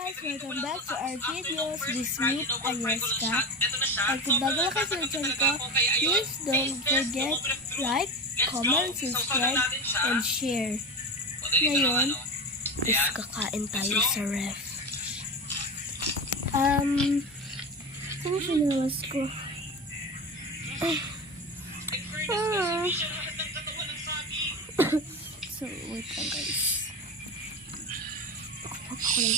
guys! Welcome back to our videos with me, Agnieszka. At kung bago na kayo sa channel ko, please don't forget like, comment, subscribe, and share. Ngayon, is kakain tayo sa ref. Saan sinawas ko? So, wait lang guys. Ako lang